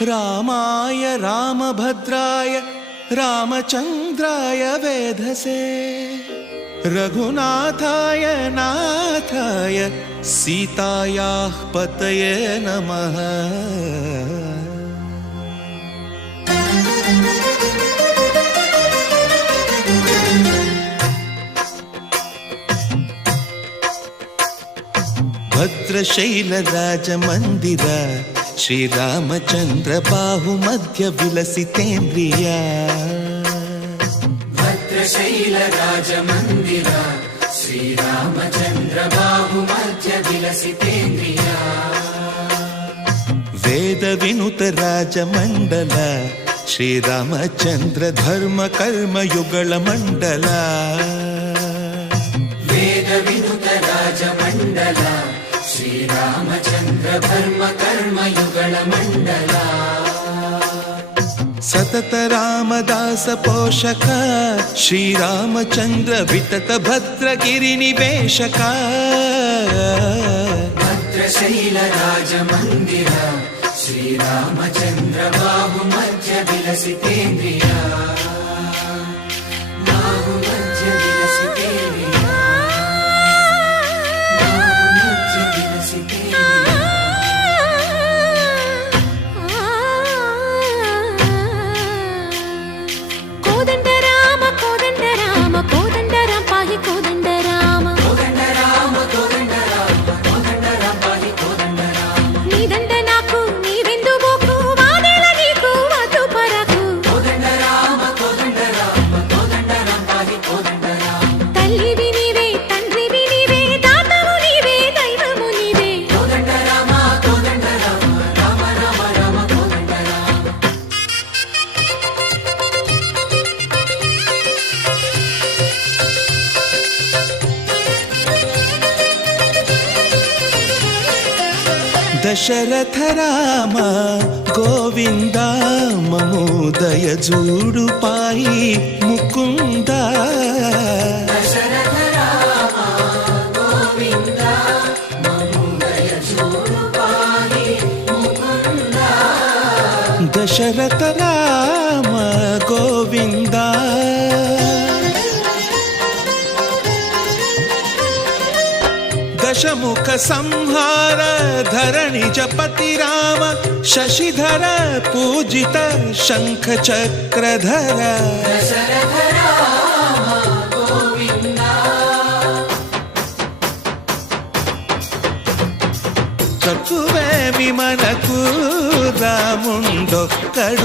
रामाय रामभद्राय रामचन्द्राय वेधसे रघुनाथाय नाथाय सीतायाः पतये नमः। भद्रशैलराजमन्दिर श्रीरामचन्द्र बाहुमध्य विलसितेन्द्रिया। भद्रशैलराजमन्दिर श्रीरामचन्द्र बाहुमध्य विलसितेन्द्रिया। वेदविनुत राजमण्डल श्रीरामचन्द्र धर्म कर्म युगल मण्डल। वेदविनुत राजमण्डल श्रीरामचन्द्र धर्म कर्म युगल मण्डल। सतत रामदास पोषक श्रीरामचन्द्र वितत भद्रगिरि निवेशक। भद्रशैल राजमन्दिर श्रीरामचन्द्र बाहुमध्य विलसितेन्द्रिया। बाहुमध्य विलसितेन्द्रिया। बाहुमध्य विलसितेन्द्रिया। कोदंड राम पाहि कोदंड राम। कोदंड राम पाहि कोदंड राम। नी దండ నాకు నీవెందు బోకు వాదేల నీకు వద్దు పరకు। कोदंड राम पाहि कोदंड राम। తల్లివి నీవే తండ్రివి నీవే దాతవు నీవే దైవము నీవే। कोदंड राम राम राम राम कोदंड राम। दशरथ राम गोविंद ममो दय जूडु पाहि मुकुंद। दशरथ राम गोविंद ममो दय जूडु पाहि मुकुंद। दशरथ राम गोविंद दशमुख संहार धरणि जपति राम शशिधर पूजित शंख चक्रधर। दशरथ राम गोविंद। तकुवे विमनकु रामुंडोक्कडु।